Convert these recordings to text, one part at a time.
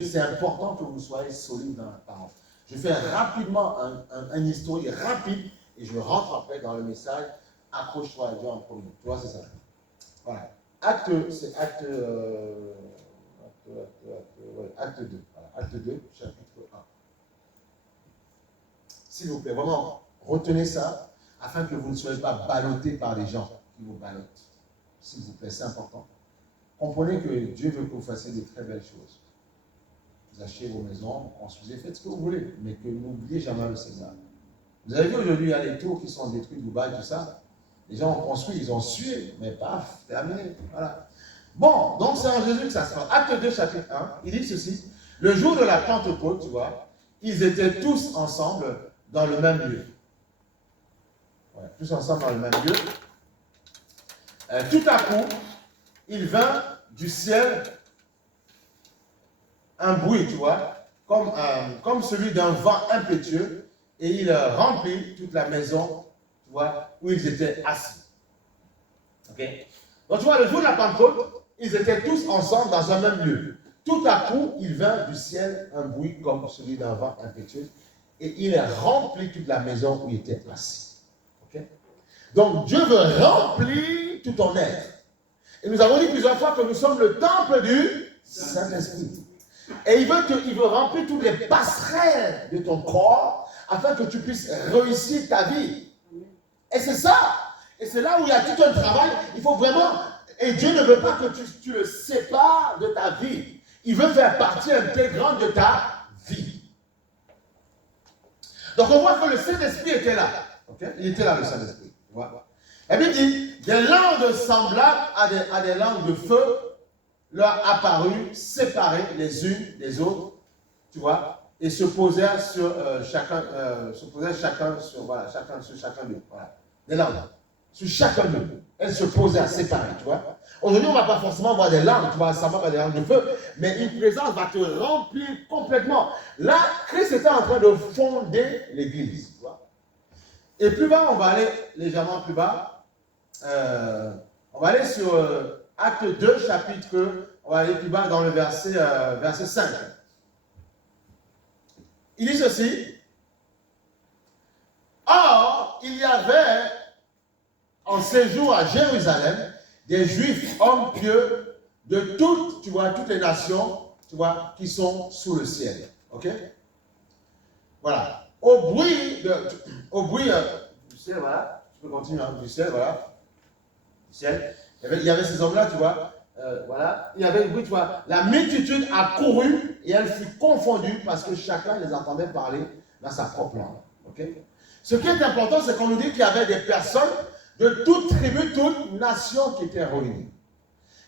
C'est important que vous soyez solide dans la parole. Je fais rapidement un historique rapide et je rentre après dans le message. Accroche-toi à Dieu en premier. Tu vois, c'est ça. Voilà. C'est acte 2. Voilà, acte 2, chapitre 1. S'il vous plaît, vraiment, retenez ça afin que vous ne soyez pas ballottés par les gens qui vous ballottent. S'il vous plaît, c'est important. Comprenez que Dieu veut que vous fassiez de très belles choses. Vous achetez vos maisons, construisez, faites ce que vous voulez, mais que n'oubliez jamais le Seigneur. Vous avez vu aujourd'hui, il y a les tours qui sont détruites, Dubaï, tout ça. Les gens ont construit, ils ont sué, mais paf, terminé. Voilà. Bon, donc c'est en Jésus que ça se passe. Acte 2, chapitre 1, il dit ceci. Le jour de la Pentecôte, tu vois, ils étaient tous ensemble dans le même lieu. Ouais, tous ensemble dans le même lieu. Tout à coup, il vint du ciel un bruit, tu vois, comme celui d'un vent impétueux, et il remplit toute la maison, tu vois, où ils étaient assis. Ok? Donc tu vois, le jour de la Pentecôte, ils étaient tous ensemble dans un même lieu. Tout à coup, il vint du ciel un bruit comme celui d'un vent impétueux, et il remplit toute la maison où ils étaient assis. Ok? Donc Dieu veut remplir tout ton être. Et nous avons dit plusieurs fois que nous sommes le temple du Saint-Esprit. Et il veut remplir toutes les passerelles de ton corps afin que tu puisses réussir ta vie. Et c'est ça. Et c'est là où il y a tout un travail. Il faut vraiment... Et Dieu ne veut pas que tu le sépares de ta vie. Il veut faire partie intégrante de ta vie. Donc on voit que le Saint-Esprit était là. Okay? Il était là, le Saint-Esprit. Et puis il dit, des langues semblables à des langues de feu leur apparut séparées les unes des autres, tu vois, et se posèrent sur chacun d'eux. Voilà. Des langues. Sur chacun d'eux. Elles se posaient séparées, tu vois. Aujourd'hui, on ne va pas forcément voir des langues, tu vois, ça va pas des langues de feu, mais une présence va te remplir complètement. Là, Christ était en train de fonder l'église, tu vois. Et plus bas, on va aller légèrement plus bas. On va aller sur Acte 2, chapitre, on va aller plus bas dans le verset 5. Il dit ceci. Or, il y avait en séjour à Jérusalem des Juifs, hommes pieux, de toutes, tu vois, toutes les nations, tu vois, qui sont sous le ciel. Ok? Voilà. Au bruit du ciel, voilà. Je peux continuer, hein, du ciel, voilà. Du ciel. Il y avait ces hommes-là, tu vois. Voilà. Il y avait le bruit, tu vois. La multitude a couru et elle fut confondue parce que chacun les entendait parler dans sa propre langue. Ok? Ce qui est important, c'est qu'on nous dit qu'il y avait des personnes de toute tribu, toute nation qui étaient réunies.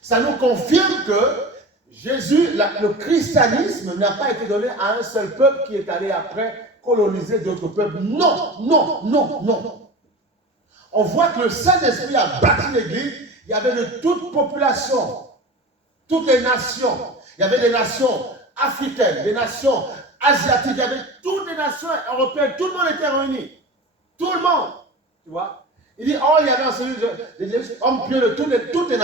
Ça nous confirme que Jésus, le christianisme n'a pas été donné à un seul peuple qui est allé après coloniser d'autres peuples. Non, non, non, non. On voit que le Saint-Esprit a bâti l'Église. Il y avait de toute population, toutes les nations. Il y avait des nations africaines, des nations asiatiques, il y avait toutes les nations européennes. Tout le monde était réuni. Tout le monde. Tu vois? Il dit, oh, il y avait en celui des hommes pieux de toutes les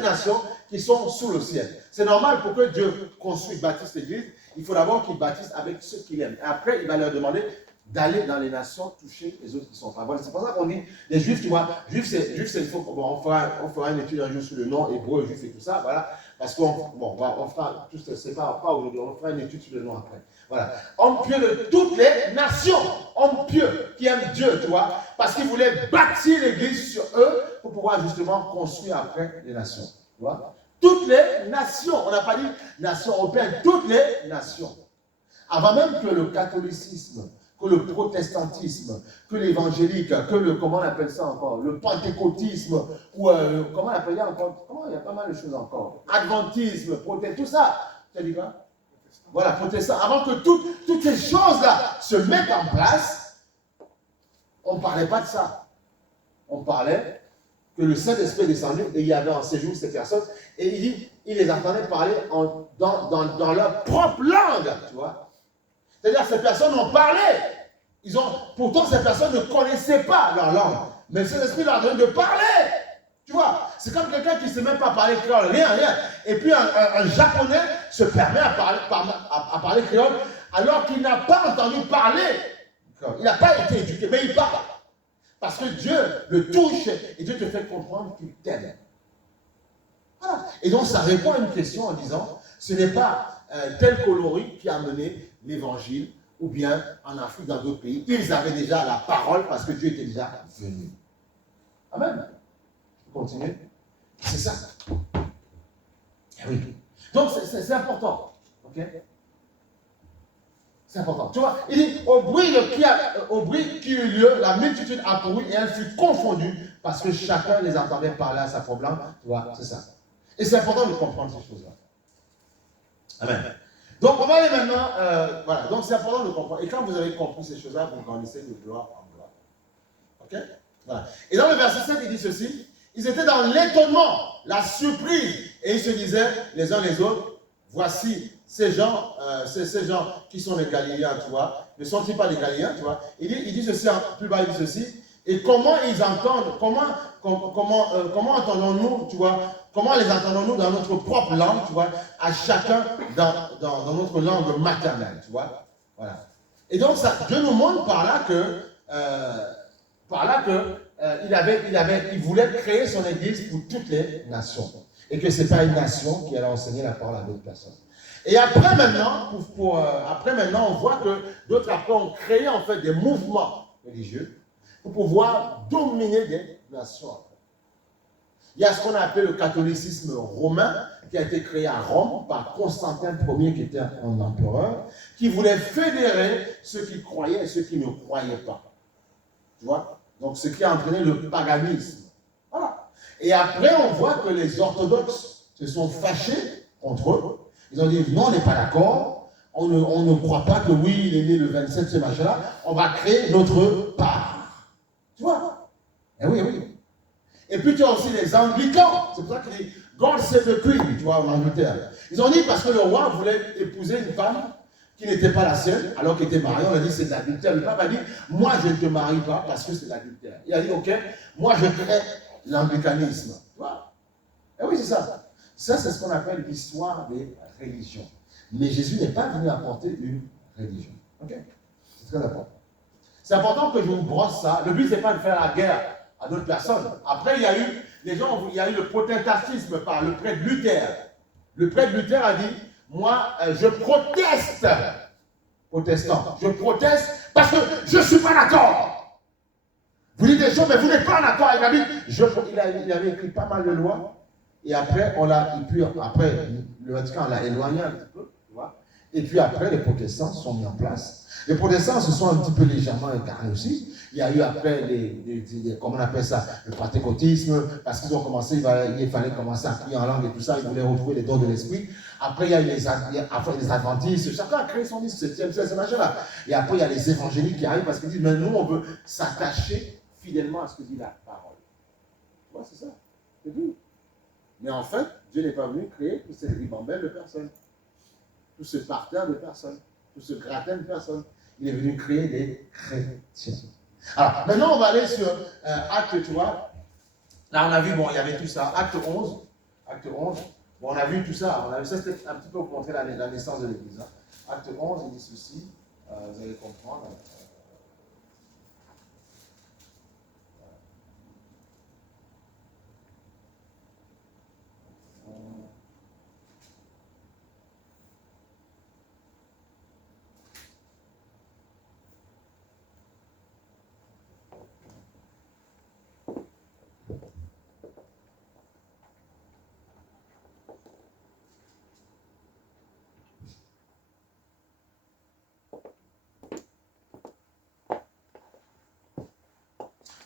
nations qui sont sous le ciel. C'est normal pour que Dieu construise, bâtisse l'Église. Il faut d'abord qu'il bâtisse avec ceux qu'il aime. Et après, il va leur demander d'aller dans les nations toucher les autres qui sont pas. Voilà, c'est pour ça qu'on dit, les Juifs, tu vois, Juifs, c'est il faut, bon, on fera une étude un jour sur le nom hébreu, juif et tout ça, voilà. Parce qu'on fera, c'est pas aujourd'hui, on fera une étude sur le nom après. Voilà. Homme pieux de toutes les nations. Homme pieux qui aime Dieu, tu vois. Parce qu'il voulait bâtir l'église sur eux pour pouvoir justement construire après les nations. Tu vois. Toutes les nations. On n'a pas dit nations européennes. Toutes les nations. Avant même que le catholicisme, que le protestantisme, que l'évangélique, que le, comment on appelle ça encore, le pentecôtisme, ou comment on appelle ça encore, comment il y a pas mal de choses encore. Adventisme, tout ça. Tu as dit quoi? Voilà, protestant. Avant que toutes ces choses-là se mettent en place, on ne parlait pas de ça. On parlait que le Saint-Esprit est descendu et il y avait en séjour ces personnes. Et il dit, il les entendait parler dans leur propre langue, tu vois. C'est-à-dire ces personnes ont parlé. Pourtant, ces personnes ne connaissaient pas leur langue. Mais le Saint-Esprit leur a donné de parler. Tu vois, c'est comme quelqu'un qui ne sait même pas parler créole, rien. Et puis un japonais se permet à parler créole alors qu'il n'a pas entendu parler. Il n'a pas été éduqué, mais il parle. Parce que Dieu le touche et Dieu te fait comprendre qu'il t'aime. Voilà. Et donc ça répond à une question en disant, ce n'est pas tel coloris qui a mené l'évangile, ou bien en Afrique, dans d'autres pays. Ils avaient déjà la parole parce que Dieu était déjà venu. Amen. Je peux continuer? C'est ça. Oui. Donc c'est important. Ok? C'est important. Tu vois, il dit, au bruit qui eut lieu, la multitude accourut et elle fut confondue parce que chacun les entendait parler à sa propre langue. Tu vois, c'est ça. Et c'est important de comprendre ces choses-là. Amen. Donc, on va aller maintenant, voilà, donc c'est important de comprendre. Et quand vous avez compris ces choses-là, vous grandissez de gloire en gloire. Ok? Voilà. Et dans le verset 7, il dit ceci, ils étaient dans l'étonnement, la surprise, et ils se disaient les uns les autres, voici ces gens qui sont les Galiléens, tu vois, ne sont-ils pas les Galiléens, tu vois? Il dit ceci, plus bas, il dit ceci, et comment ils entendent, comment entendons-nous, tu vois, comment les entendons-nous dans notre propre langue, tu vois, à chacun dans notre langue maternelle, tu vois, voilà. Et donc, ça, Dieu nous montre par là que, il voulait créer son église pour toutes les nations. Et que ce n'est pas une nation qui allait enseigner la parole à d'autres personnes. Et après maintenant, on voit que d'autres après ont créé en fait des mouvements religieux pour pouvoir dominer des nations. Il y a ce qu'on a appelé le catholicisme romain, qui a été créé à Rome par Constantin Ier, qui était un empereur, qui voulait fédérer ceux qui croyaient et ceux qui ne croyaient pas. Tu vois? Donc, ce qui a entraîné le paganisme. Voilà. Et après, on voit que les orthodoxes se sont fâchés contre eux. Ils ont dit, non, on n'est pas d'accord. On ne croit pas que oui, il est né le 27, ce machin-là. On va créer notre part. Tu vois? Eh oui, oui. Et puis, tu as aussi les anglicans. C'est pour ça qu'ils disent, God save the Queen, tu vois, en Angleterre. Ils ont dit, parce que le roi voulait épouser une femme qui n'était pas la sienne, alors qu'elle était mariée, on a dit c'est de l'adultère. Le pape a dit, moi je ne te marie pas parce que c'est de l'adultère. Il a dit, ok, moi je crée l'anglicanisme. Tu vois? Et oui, c'est ça. Ça, c'est ce qu'on appelle l'histoire des religions. Mais Jésus n'est pas venu apporter une religion. Ok? C'est très important. C'est important que je vous brosse ça. Le but, ce n'est pas de faire la guerre à d'autres personnes. Après, il y a eu le protestantisme par le prêtre Luther. Le prêtre Luther a dit, moi, je proteste, protestant, je proteste parce que je ne suis pas d'accord. Vous dites des choses, mais vous n'êtes pas d'accord avec la Bible. Il avait écrit pas mal de lois, et après, le Vatican l'a éloigné un petit peu, tu vois. Et puis après, les protestants sont mis en place. Les protestants se sont un petit peu légèrement incarnés aussi. Il y a eu après, comment on appelle ça, le pentecôtisme, parce qu'ils ont commencé, il fallait commencer à prier en langue et tout ça, ils voulaient retrouver les dons de l'esprit. Après, il y a eu les adventistes, chacun a créé son liste, 7e, 16e, machin-là. Et après, il y a les évangéliques qui arrivent parce qu'ils disent, mais nous, on veut s'attacher fidèlement à ce que dit la parole. Tu vois, c'est ça. C'est tout. Mais en fait, Dieu n'est pas venu créer toute cette ribambelle de personnes, tout ce parterre de personnes, tout ce gratin de personnes. Il est venu créer des chrétiens. Alors, maintenant, on va aller sur Acte, tu vois. Là, on a vu, bon, il y avait tout ça. Acte 11. Acte 11. Bon, on a vu tout ça. On a vu ça, c'était un petit peu pour montrer la naissance de l'Église. Hein. Acte 11, il dit ceci. Vous allez comprendre.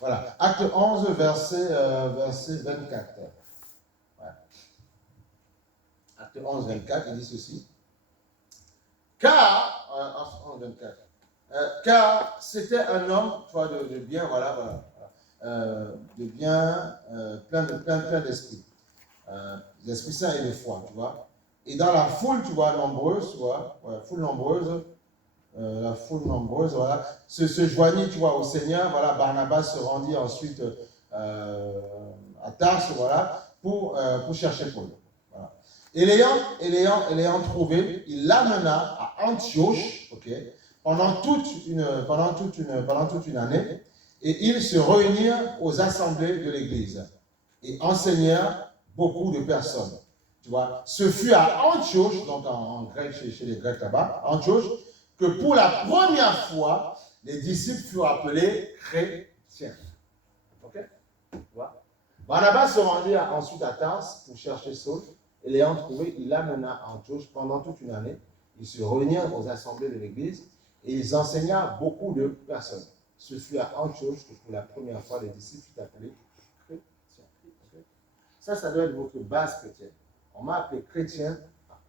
Voilà, acte 11, verset 24. Ouais. Acte 11, 24, il dit ceci. Car, 24, car c'était un homme, tu vois, de bien, voilà, de bien, plein d'esprit. L'Esprit Saint et de foi, tu vois. Et dans la foule, tu vois, nombreuse, tu vois, ouais, la foule nombreuse, voilà, se joignit, tu vois, au Seigneur. Voilà, Barnabas se rendit ensuite à Tarse, voilà, pour chercher Paul. Voilà. Et l'ayant trouvé, il l'amena à Antioche, ok, pendant toute une année, et ils se réunirent aux assemblées de l'Église et enseignèrent beaucoup de personnes. Tu vois, ce fut à Antioche, donc en grec, chez les Grecs là-bas, Antioche, que pour la première fois, les disciples furent appelés chrétiens. Ok? Tu vois? Barnabas se rendit ensuite à Tarse pour chercher Saul, et l'ayant trouvé, il l'amena à Antioche pendant toute une année. Ils se réunirent aux assemblées de l'Église et ils enseignèrent beaucoup de personnes. Ce fut à Antioche que pour la première fois, les disciples furent appelés chrétiens. Okay? Ça doit être votre base chrétienne. On m'a appelé chrétien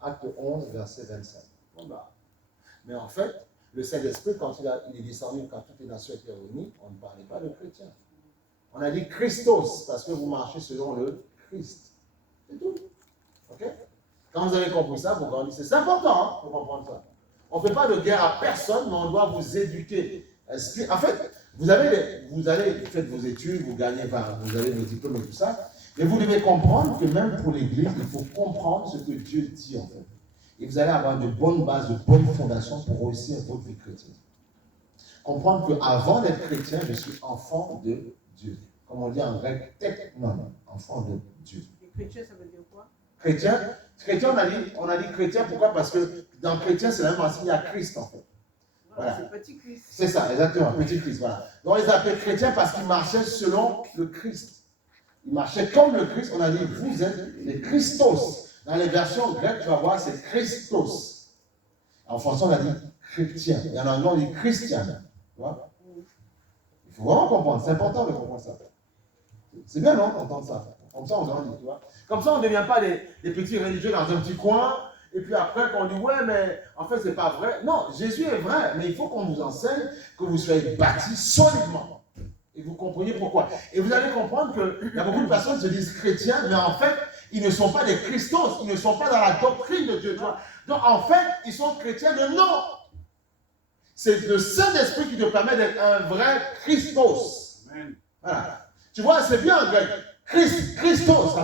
à Acte 11, verset 25. Bon, bah. Mais en fait, le Saint-Esprit, quand il est descendu, quand toutes les nations étaient réunies, on ne parlait pas de chrétien. On a dit Christos, parce que vous marchez selon le Christ. C'est tout. Ok? Quand vous avez compris ça, vous grandissez. C'est important pour comprendre ça. On ne fait pas de guerre à personne, mais on doit vous éduquer. En fait, vous faites vos études, vous gagnez, vous avez vos diplômes et tout ça, mais vous devez comprendre que même pour l'Église, il faut comprendre ce que Dieu dit en fait. Et vous allez avoir de bonnes bases, de bonnes fondations pour réussir votre vie chrétienne. Comprendre qu'avant d'être chrétien, je suis enfant de Dieu. Comme on dit en grec, teknon, enfant de Dieu. Et chrétien, ça veut dire quoi? Chrétien, on a dit chrétien, pourquoi? Parce que dans chrétien, c'est la même racine, il y a Christ en fait. Voilà. C'est petit Christ. C'est ça, exactement, petit Christ, voilà. Donc ils appelaient chrétiens parce qu'ils marchaient selon le Christ. Ils marchaient comme le Christ, on a dit, vous êtes les Christos. Dans les versions grecques, tu vas voir, c'est Christos. En français, on a dit chrétien. Et en anglais, on dit christian. Tu vois? Il faut vraiment comprendre, c'est important de comprendre ça. C'est bien, non, d'entendre ça. Comme ça, on grandit, tu vois. Comme ça, on ne devient pas des petits religieux dans un petit coin, et puis après, qu'on dit, ouais, mais en fait, c'est pas vrai. Non, Jésus est vrai, mais il faut qu'on vous enseigne que vous soyez bâtis solidement. Et vous compreniez pourquoi. Et vous allez comprendre qu'il y a beaucoup de personnes qui se disent chrétiens, mais en fait, ils ne sont pas des Christos, ils ne sont pas dans la doctrine de Dieu. Tu vois. Donc, en fait, ils sont chrétiens de nom. C'est le Saint-Esprit qui te permet d'être un vrai Christos. Amen. Voilà. Tu vois, c'est bien en grec. Christos.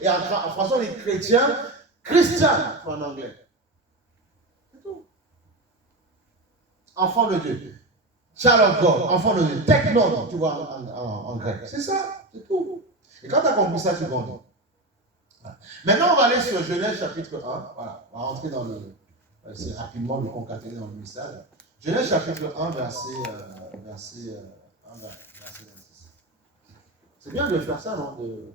Et en français, on dit chrétien, Christian en anglais. C'est tout. Enfant de Dieu. Child of God, enfant de Dieu. Teknon, tu vois, en grec. C'est ça, c'est tout. Et quand tu as compris ça, tu grandis. Voilà. Maintenant, on va aller sur Genèse chapitre 1. Voilà, on va rentrer dans le. C'est rapidement le concaténer dans le message. Genèse chapitre 1, verset 26. C'est bien de faire ça, non? De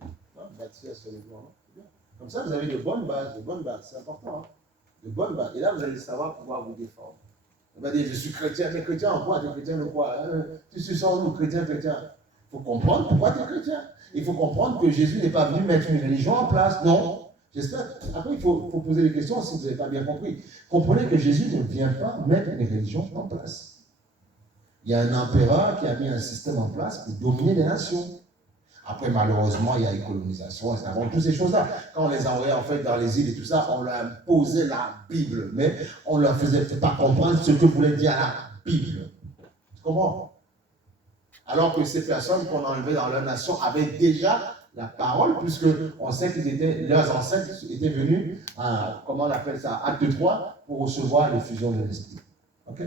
bâtir sur les plans, non? C'est bien. Comme ça, vous avez de bonnes bases, c'est important, hein? De bonnes bases. Et là, vous allez savoir pouvoir vous défendre. On va dire, je suis chrétien, mais chrétien en quoi? Tu es chrétien de quoi? Tu suis sans nous, chrétien. Il faut comprendre pourquoi tu es chrétien. Il faut comprendre que Jésus n'est pas venu mettre une religion en place. Non. J'espère. Après, il faut poser des questions si vous n'avez pas bien compris. Comprenez que Jésus ne vient pas mettre une religion en place. Il y a un empereur qui a mis un système en place pour dominer les nations. Après, malheureusement, il y a une colonisation, toutes ces choses-là. Quand on les envoyait en fait dans les îles et tout ça, on leur imposait la Bible, mais on ne leur faisait pas comprendre ce que voulait dire la Bible. Tu comprends? Alors que ces personnes qu'on enlevait dans leur nation avaient déjà la parole, puisque on sait qu'ils leurs ancêtres étaient venus à, comment on appelle ça, acte 3, pour recevoir l'effusion de l'esprit. Ok?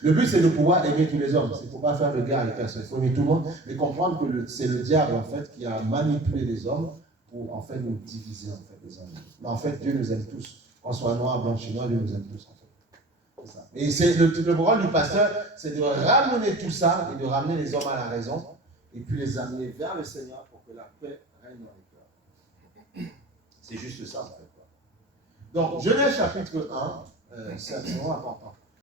Le but, c'est de pouvoir aimer tous les hommes. Il ne faut pas faire de guerre avec personne. Il faut aimer tout le monde, mais comprendre que c'est le diable, en fait, qui a manipulé les hommes pour, en fait, nous diviser, en fait, les hommes. Mais en fait, Dieu nous aime tous. Qu'on soit noir, blanc, chinois, Dieu nous aime tous, en fait. C'est ça. Et c'est le rôle du pasteur, c'est de ramener tout ça et de ramener les hommes à la raison et puis les amener vers le Seigneur pour que la paix règne dans les cœurs. C'est juste ça, en fait. Donc, Genèse chapitre 1, c'est vraiment important.